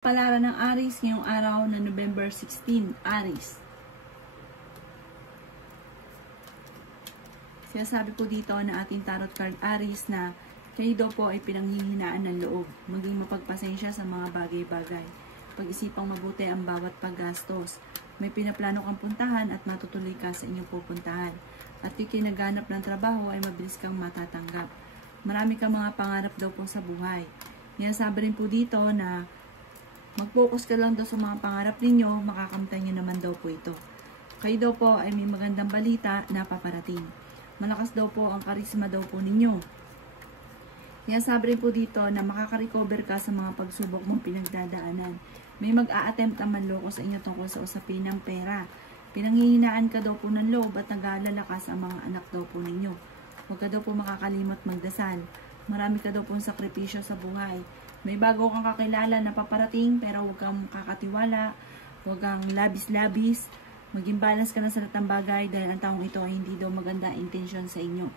Palaran ng Aries ngayong araw na November 16, Aries. Sinasabi po dito na ating tarot card Aries na kayo daw po ay pinanghihinaan ng loob. Maging mapagpasensya sa mga bagay-bagay. Pag-isipang mabuti ang bawat paggastos. May pinaplano kang puntahan at matutuloy ka sa inyong pupuntahan. At yung kinaganap ng trabaho ay mabilis kang matatanggap. Marami kang mga pangarap daw po sa buhay. Sinasabi rin po dito na mag-focus ka lang daw sa mga pangarap ninyo, makakamtan nyo naman daw po ito. Kayo daw po ay may magandang balita na paparating. Malakas daw po ang karisma daw po ninyo. Sabi rin po dito na makaka-recover ka sa mga pagsubok mong pinagdadaanan. May mag-a-attempt ang manloko sa inyo tungkol sa usapin ng pera. Pinanghihinaan ka daw po ng loob at nag-aalala ka sa mga anak daw po ninyo. Huwag ka daw po makakalimot magdasal. Marami ka daw po sakripisyo sa buhay. May bago kang kakilala na paparating pero huwag kang kakatiwala, huwag kang labis-labis, maging balance ka na sa lahat ng bagay dahil ang taong ito ay hindi daw maganda intention sa inyo.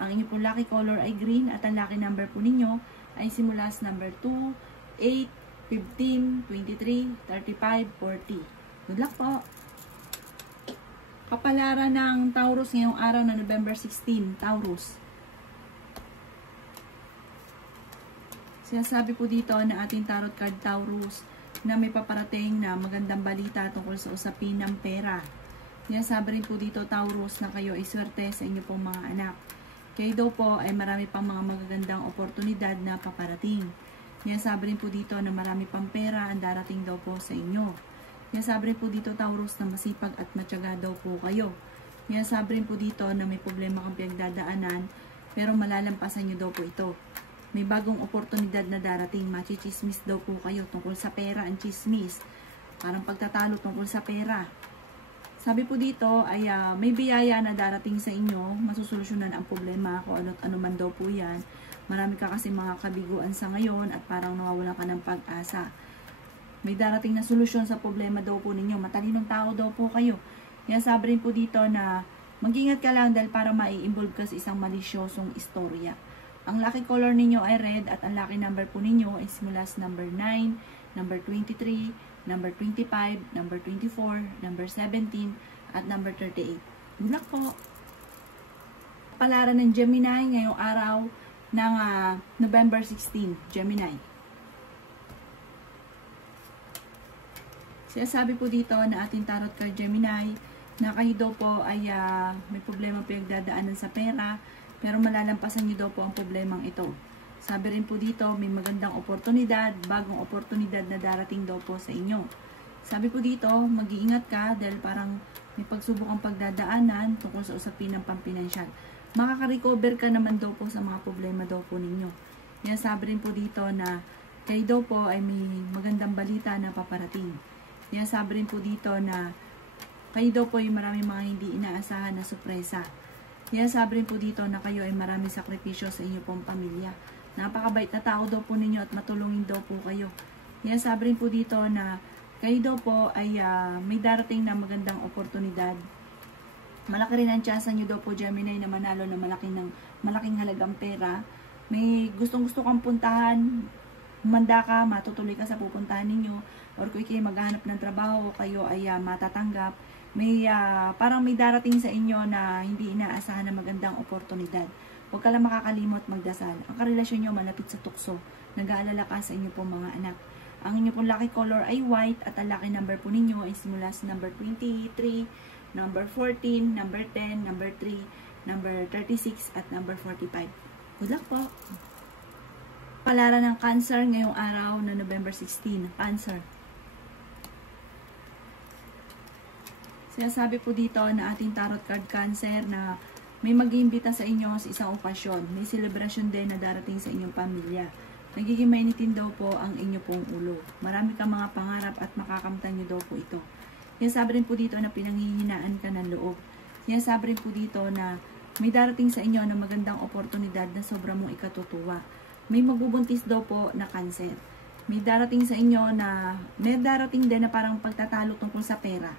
Ang inyo pong lucky color ay green at ang lucky number po ninyo ay simula sa number 2, 8, 15, 23, 35, 40. Good luck po! Kapalaran ng Taurus ngayong araw na November 16, Taurus. Sinasabi po dito na ating tarot card Taurus na may paparating na magandang balita tungkol sa usapin ng pera. Sinasabi rin po dito Taurus na kayo ay swerte sa inyo pong mga anak. Kayo daw po ay marami pang mga magagandang oportunidad na paparating. Sinasabi rin po dito na marami pang pera ang darating daw po sa inyo. Sinasabi rin po dito Taurus na masipag at matyaga daw po kayo. Sinasabi rin po dito na may problema kang pinagdadaanan pero malalampasan nyo daw po ito. May bagong oportunidad na darating, machichismis daw po kayo tungkol sa pera, ang chismis. Parang pagtatalo tungkol sa pera. Sabi po dito ay may biyaya na darating sa inyo, masusolusyonan ang problema kung ano man daw po yan. Marami ka kasi mga kabiguan sa ngayon at parang nawawalan ka ng pag-asa. May darating na solusyon sa problema daw po ninyo, matalinong tao daw po kayo. Yan sabi rin po dito na mag-ingat ka lang dahil para mai-involve ka sa isang malisyosong istorya. Ang lucky color ninyo ay red at ang lucky number po ninyo ay simula sa number 9, number 23, number 25, number 24, number 17, at number 38. Good luck po! Palaran ng Gemini ngayong araw ng November 16, Gemini. Sinasabi po dito na ating tarot card Gemini na kayo daw po ay may problema pinagdadaanan sa pera. Pero malalampasan nyo daw po ang problemang ito. Sabi rin po dito, may magandang oportunidad, bagong oportunidad na darating daw po sa inyo. Sabi po dito, mag-iingat ka dahil parang may pagsubok ang pagdadaanan tungkol sa usapin ng pampinansyal. Makaka-recover ka naman daw po sa mga problema daw po ninyo. Yan sabi rin po dito na kayo daw po ay may magandang balita na paparating. Yan sabi rin po dito na kayo daw po ay maraming mga hindi inaasahan na sorpresa. Kaya sabi rin po dito na kayo ay maraming sakripisyo sa inyo pong pamilya. Napakabait na tao daw po ninyo at matulungin daw po kayo. Kaya sabi rin po dito na kayo daw po ay may darating na magandang oportunidad. Malaki rin ang tsansa nyo daw po Gemini na manalo na malaking halagang pera. May gustong-gusto kang puntahan, humanda ka, matutuloy ka sa pupuntahan ninyo. Or kung kayo maghanap ng trabaho, kayo ay matatanggap. May parang may darating sa inyo na hindi inaasahan na magandang oportunidad. Huwag ka lang makakalimot magdasal. Ang karelasyon nyo malapit sa tukso. Nag-aalala ka sa inyo pong mga anak. Ang inyo pong lucky color ay white at ang lucky number po ninyo ay simula sa number 23, number 14, number 10, number 3, number 36 at number 45. Good luck po! Palaran ng Cancer ngayong araw na November 16. Cancer. Sinasabi po dito na ating tarot card Cancer na may mag-iimbita sa inyo sa isang okasyon. May celebration din na darating sa inyong pamilya. Nagiging mainitin daw po ang inyo pong ulo. Marami kang mga pangarap at makakamtan nyo daw po ito. Sinasabi rin po dito na pinanghihinaan ka ng loob. Sinasabi rin po dito na may darating sa inyo na magandang oportunidad na sobra mong ikatutuwa. May magbubuntis daw po na Cancer. May darating sa inyo na may darating din na parang pagtatalo tungkol sa pera.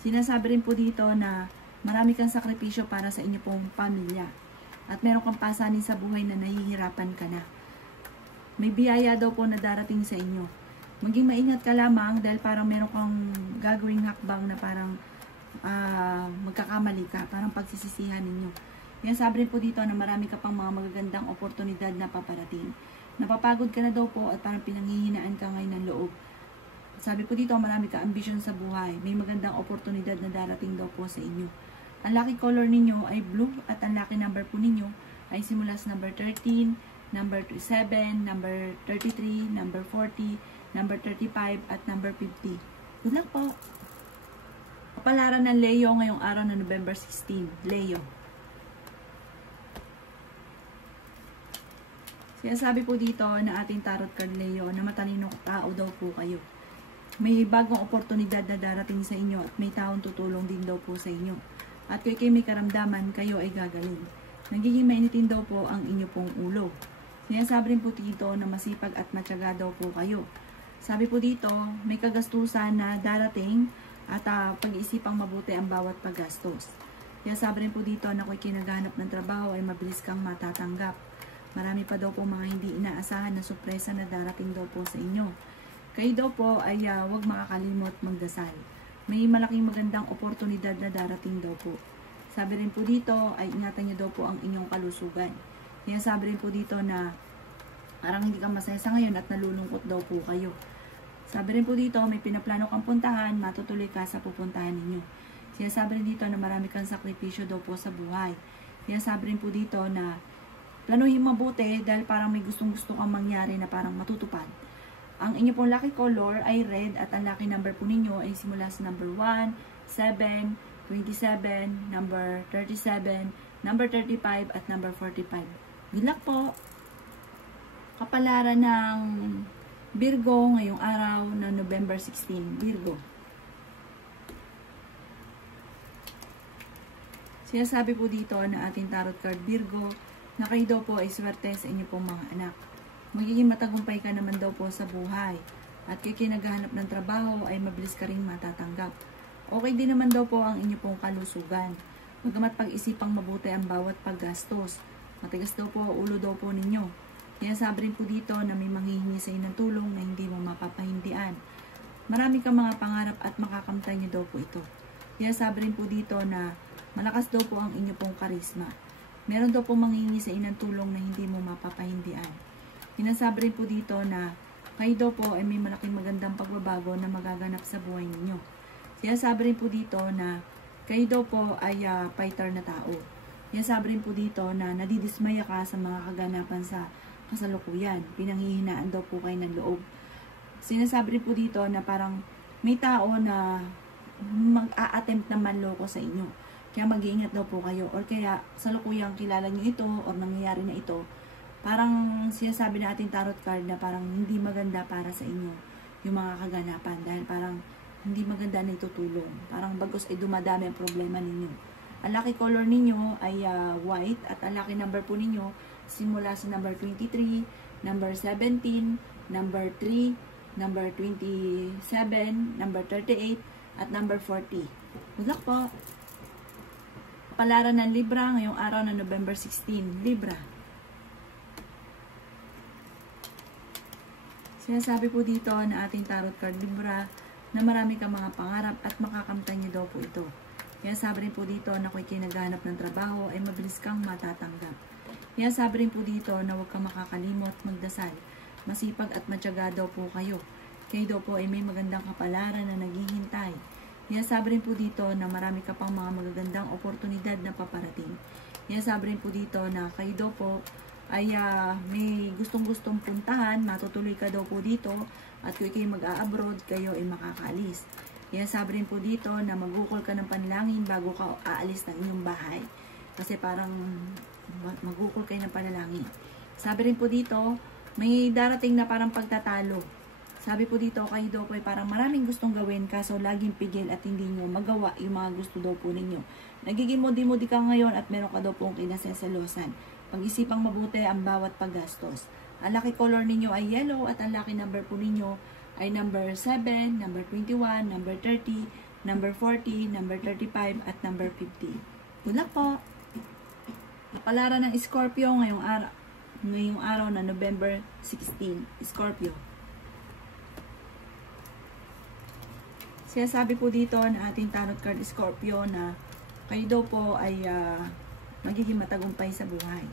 Sinasabi rin po dito na marami kang sakripisyo para sa inyo pong pamilya. At meron kang pasanin sa buhay na nahihirapan ka na. may biyaya daw po na darating sa inyo. Maging maingat ka lamang dahil parang meron kang gagawing hakbang na parang magkakamali ka, parang pagsisisihan ninyo. Yan, sabi rin po dito na marami ka pang mga magagandang oportunidad na paparating. Napapagod ka na daw po at parang pinanghihinaan ka ngayon ng loob. Sabi po dito, marami ka ambisyon sa buhay. May magandang oportunidad na darating daw po sa inyo. Ang lucky color ninyo ay blue at ang lucky number po ninyo ay simula sa number 13, number 7, number 33, number 40, number 35, at number 50. Good luck po! Kapalaran ng Leo ngayong araw na November 16. Leo. Sinasabi po dito na ating tarot card Leo na matalinong tao daw po kayo. May bagong oportunidad na darating sa inyo at may taong tutulong din daw po sa inyo. At kung kayo may karamdaman, kayo ay gagaling. Nagiging mainitin daw po ang inyo pong ulo. Sinasabi rin po dito na masipag at matyaga daw po kayo. Sabi po dito, may kagastusan na darating at pag-iisipang mabuti ang bawat paggastos. Sinasabi rin po dito na kung kinaghanap ng trabaho ay mabilis kang matatanggap. Marami pa daw po mga hindi inaasahan na sorpresa na darating daw po sa inyo. Kayo daw po ay huwag makakalimot magdasal. May malaking magandang oportunidad na darating daw po. Sabi rin po dito ay ingatan niyo daw po ang inyong kalusugan. Sabi rin po dito na parang hindi ka masaya sa ngayon at nalulungkot daw po kayo. Sabi rin po dito may pinaplano kang puntahan, matutuloy ka sa pupuntahan ninyo. Sabi rin dito na marami kang sakripisyo daw po sa buhay. Sabi rin po dito na planuhin mabuti dahil parang may gustong-gusto kang mangyari na parang matutupad. Ang inyo pong lucky color ay red at ang lucky number po ninyo ay simula sa number 1, 7, 27, number 37, number 35 at number 45. Good luck po! Kapalaran ng Virgo ngayong araw na November 16. Virgo. Sinasabi po dito na ating tarot card Virgo na kayo daw po ay swerte sa inyo pong mga anak. Magiging matagumpay ka naman daw po sa buhay. At kung kinaghahanap ng trabaho ay mabilis ka rin matatanggap. Okay din naman daw po ang inyo pong kalusugan. Magamat pag-isipang mabuti ang bawat paggastos. Matigas daw po ulo daw po ninyo. Kaya sabi rin po dito na may manghihingi sa inyo ng tulong na hindi mo mapapahindian. Marami kang mga pangarap at makakamtay niyo daw po ito. Kaya sabi rin po dito na malakas daw po ang inyo pong karisma. Meron daw po manghihingi sa inyo ng tulong na hindi mo mapapahindian. Sinasabi rin po dito na kayo daw po ay may malaking magandang pagbabago na magaganap sa buhay ninyo. Sinasabi rin po dito na kayo daw po ay fighter na tao. Sinasabi rin po dito na nadidismaya ka sa mga kaganapan sa kasalukuyan. Pinanghihinaan daw po kayo ng loob. Sinasabi rin po dito na parang may tao na mag-a-attempt na manloko sa inyo. Kaya mag-iingat daw po kayo. Or kaya salukuyang kilala nyo ito or nangyayari na ito. Parang sinasabi na ating tarot card na parang hindi maganda para sa inyo yung mga kaganapan dahil parang hindi maganda na itutulong. Parang bagos ay dumadami ang problema ninyo. Ang lucky color ninyo ay white at ang lucky number po ninyo simula sa number 23, number 17, number 3, number 27, number 38, at number 40. Good luck po! Kapalaran ng Libra ngayong araw na November 16. Libra. Sinasabi po dito na ating tarot card Libra na marami kang mga pangarap at makakamtan niyo daw po ito. Kaya sabi rin po dito na kung kinaghanap ng trabaho ay mabilis kang matatanggap. Kaya sabi rin po dito na huwag kang makakalimot magdasal. Masipag at matyaga daw po kayo. Kayo daw po ay may magandang kapalaran na naghihintay. Kaya sabi rin po dito na marami ka pang mga magagandang oportunidad na paparating. Kaya sabi rin po dito na kayo daw po ay may gustong-gustong puntahan, matutuloy ka daw po dito, at kung kayo mag-a-abroad, kayo ay makakaalis. Kaya sabi rin po dito na magukol ka ng panalangin bago ka aalis ng inyong bahay. Kasi parang magukol kayo ng panalangin. Sabi rin po dito, may darating na parang pagtatalo. Sabi po dito, kayo daw po ay parang maraming gustong gawin, kaso laging pigil at hindi nyo magawa yung mga gusto daw po ninyo. Nagiging modi-modi ka ngayon at meron ka daw pong kinaseselosan. Pag-isipang mabuti ang bawat paggastos. Ang lucky color ninyo ay yellow at ang lucky number po ninyo ay number 7, number 21, number 30, number 40, number 35, at number 50. Good luck po! Kapalaran ng Scorpio ngayong araw. ngayong araw na November 16, Scorpio. Sinasabi po dito na ating tarot card Scorpio na kayo daw po ay magiging matagumpay sa buhay.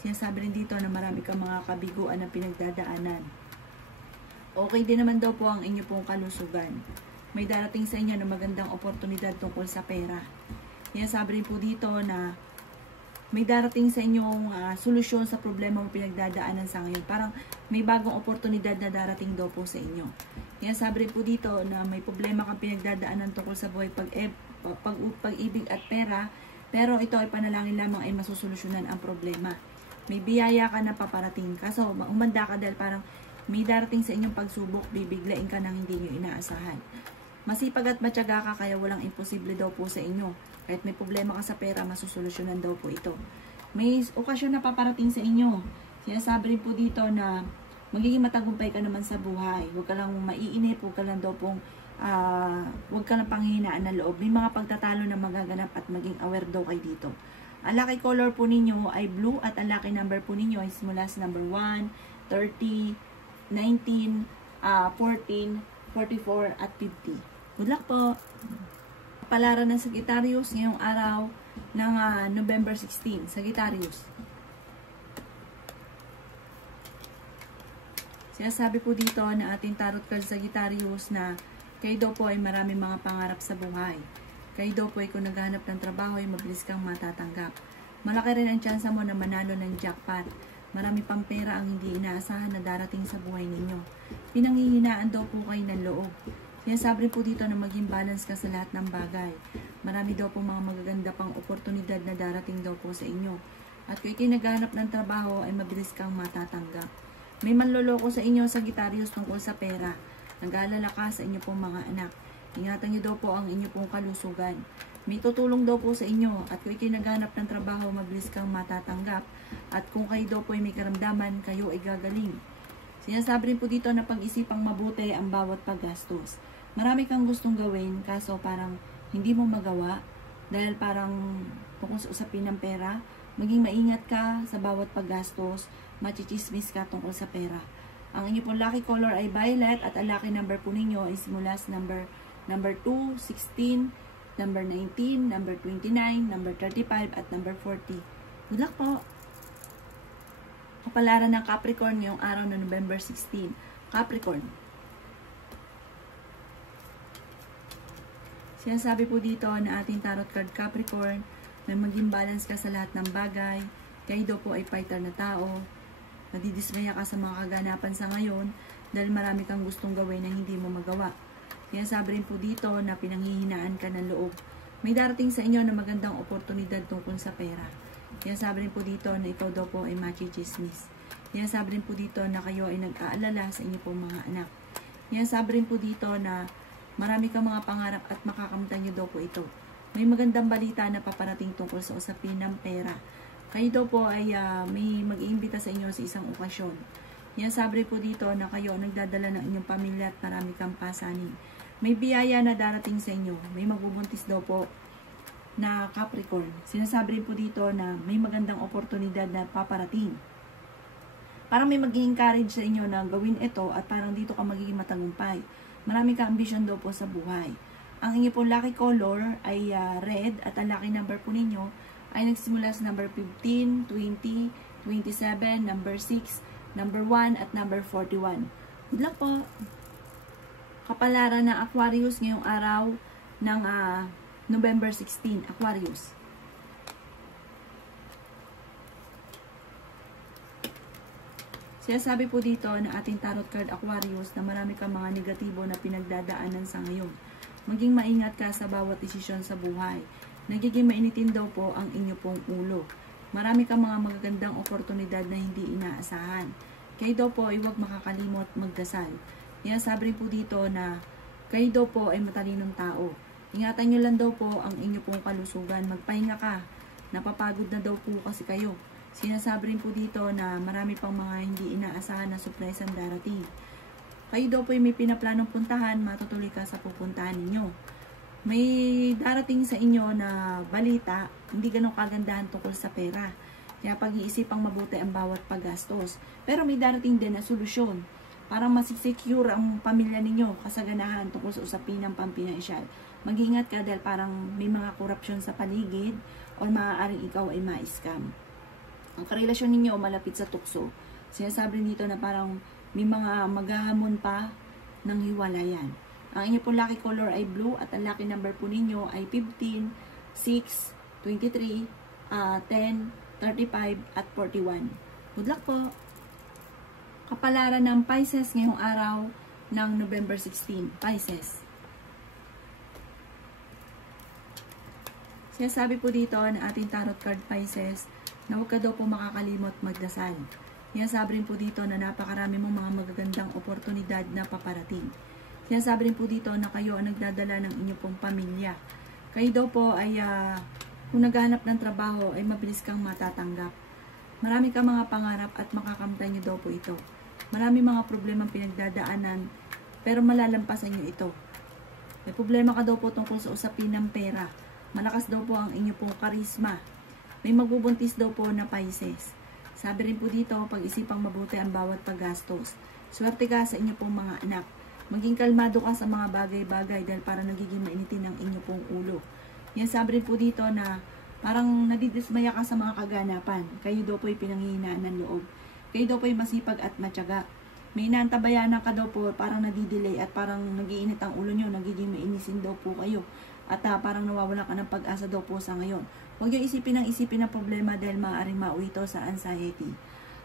Sinasabi rin dito na marami kang mga kabiguan na pinagdadaanan. Okay din naman daw po ang inyo pong kalusugan. May darating sa inyo na magandang oportunidad tungkol sa pera. Sinasabi rin po dito na may darating sa inyong solusyon sa problema mo pinagdadaanan sa ngayon. Parang may bagong oportunidad na darating daw po sa inyo. Sinasabi rin po dito na may problema kang pinagdadaanan tungkol sa buhay, pag-ibig at pera. Pero ito ay panalangin lamang ay masusolusyonan ang problema. May biyaya ka na paparating. Kaso umanda ka dahil parang may darating sa inyong pagsubok, bibiglain ka ng hindi nyo inaasahan. Masipag at matyaga ka kaya walang imposible daw po sa inyo. Kahit may problema ka sa pera, masusolusyonan daw po ito. May okasyon na paparating sa inyo. Sinasabi rin po dito na magiging matagumpay ka naman sa buhay. Huwag ka lang maiinip, huwag ka lang daw pong huwag ka lang panghihinaan ng loob. May mga pagtatalo na magaganap at maging aware daw kayo dito. Ang lucky color po ninyo ay blue at ang lucky number po ninyo ay simula sa number 1, 30, 19, 14, 44 at 50. Good luck po! Kapalaran ng Sagittarius ngayong araw ng November 16. Sagittarius. Sinasabi po dito na ating tarot card Sagittarius na kayo daw po ay maraming mga pangarap sa buhay. Kayo daw po ay kung naghahanap ng trabaho ay mabilis kang matatanggap. Malaki rin ang tsansa mo na manalo ng jackpot. Marami pang pera ang hindi inaasahan na darating sa buhay ninyo. Pinanghihinaan daw po kayo ng loob. Sinasabi po dito na maging balance ka sa lahat ng bagay. Marami daw po mga magaganda pang oportunidad na darating daw po sa inyo. At kung ikay naghahanap ng trabaho ay mabilis kang matatanggap. May manloloko sa inyo Sagittarius tungkol sa pera. Nag-aalala ka sa inyo pong mga anak. Ingatan niyo daw po ang inyo pong kalusugan. May tutulong daw po sa inyo. At kung ikay naghahanap ng trabaho, mabilis kang matatanggap. At kung kayo daw po ay may karamdaman, kayo ay gagaling. Sinasabi rin po dito na pag-isipang mabuti ang bawat paggastos. Marami kang gustong gawin, kaso parang hindi mo magawa. Dahil parang kung sa usapin ng pera, maging maingat ka sa bawat paggastos, machichismis ka tungkol sa pera. Ang inyo pong lucky color ay violet at ang lucky number po ninyo ay simula sa number 2, 16, number 19, number 29, number 35 at number 40. Good luck po! Kapalaran ng Capricorn ngayong araw na November 16. Capricorn. Sinasabi po dito na ating tarot card Capricorn na maging balance ka sa lahat ng bagay. Kayo daw po ay fighter na tao. Nadidismaya ka sa mga kaganapan sa ngayon dahil marami kang gustong gawin na hindi mo magawa. Sinasabi rin po dito na pinanghihinaan ka ng loob. May darating sa inyo na magandang oportunidad tungkol sa pera. Sinasabi rin po dito na ikaw daw po ay machichismis. Sinasabi rin po dito na kayo ay nag-aalala sa inyo pong mga anak. Sinasabi rin po dito na marami kang mga pangarap at makakamtan nyo daw po ito. May magandang balita na paparating tungkol sa usapin ng pera. Kayo daw po ay may mag-iimbita sa inyo sa isang okasyon. Sinasabi rin po dito na kayo nagdadala ng inyong pamilya at marami kang pasanin. May biyaya na darating sa inyo. May magbubuntis daw po na Capricorn. Sinasabi rin po dito na may magandang oportunidad na paparating. Parang may mag-encourage sa inyo na gawin ito at parang dito ka magiging matagumpay. Marami kang ambisyon daw po sa buhay. Ang inyo po lucky color ay red at ang lucky number po ninyo ay nagsimula sa number 15, 20, 27, number 6, number 1 at number 41. Good luck po! Kapalaran ng Aquarius ngayong araw ng November 16, Aquarius. Sinasabi po dito na ating tarot card Aquarius na marami kang mga negatibo na pinagdadaanan sa ngayon. Maging maingat ka sa bawat desisyon sa buhay. Nagiging mainitin daw po ang inyo pong ulo. Marami kang mga magagandang oportunidad na hindi inaasahan. Kayo daw po ay huwag makakalimot magdasal. Sinasabi rin po dito na kayo daw po ay matalinong tao. Ingatan nyo lang daw po ang inyo pong kalusugan. Magpahinga ka. Napapagod na daw po kasi kayo. Sinasabi rin po dito na marami pang mga hindi inaasahan na surpresang darating. Kayo daw po ay may pinaplanong puntahan, matutuloy ka sa pupuntahan ninyo. May darating sa inyo na balita, hindi ganun kagandahan tungkol sa pera. Kaya pag-iisipang mabuti ang bawat paggastos. Pero may darating din na solusyon. Parang masisecure ang pamilya ninyo, kasaganahan tungkol sa usapin ng pampinansyal. Mag-ingat ka dahil parang may mga korupsyon sa paligid o maaaring ikaw ay ma-scam. Ang karelasyon ninyo malapit sa tukso. Sinasabi dito na parang may mga maghahamon pa ng hiwalayan. Ang inyo pong lucky color ay blue at ang lucky number po ninyo ay 15, 6, 23, 10, 35 at 41. Good luck po! Kapalaran ng Pisces ngayong araw ng November 16. Pisces. Sinasabi po dito na ating tarot card Pisces na huwag ka daw po makakalimot magdasal. Sinasabi rin po dito na napakarami mong mga magagandang oportunidad na paparating. Sinasabi rin po dito na kayo ang nagdadala ng inyong pong pamilya. Kayo daw po ay kung naghahanap ng trabaho ay mabilis kang matatanggap. Marami kang mga pangarap at makakamtan nyo daw po ito. Marami mga problemang pinagdadaanan pero malalampasan nyo ito. May problema ka daw po tungkol sa usapin ng pera. Malakas daw po ang inyo pong karisma. May magbubuntis daw po na Pisces. Sabi rin po dito, pag-isipang mabuti ang bawat paggastos. Swerte ka sa inyo pong mga anak. Maging kalmado ka sa mga bagay-bagay dahil parang nagiging mainitin ang inyo pong ulo. Yan sabi rin po dito na parang nadidismaya ka sa mga kaganapan. Kayo daw po ay pinanghihinaan ng loob. Kayo daw po ay masipag at matyaga. May inaantabayanan ka daw po, parang nadidelay at parang nagiinit ang ulo nyo, nagiging mainisin daw po kayo. At parang nawawala ka ng pag-asa daw po sa ngayon. Huwag yung isipin ng problema dahil maaaring mauwi ito sa anxiety.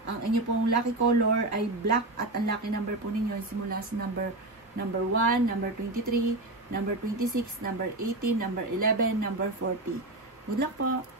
Ang inyo pong lucky color ay black at ang lucky number po ninyo ay simula sa number 1, number 23, number 26, number 18, number 11, number 40. Good luck po!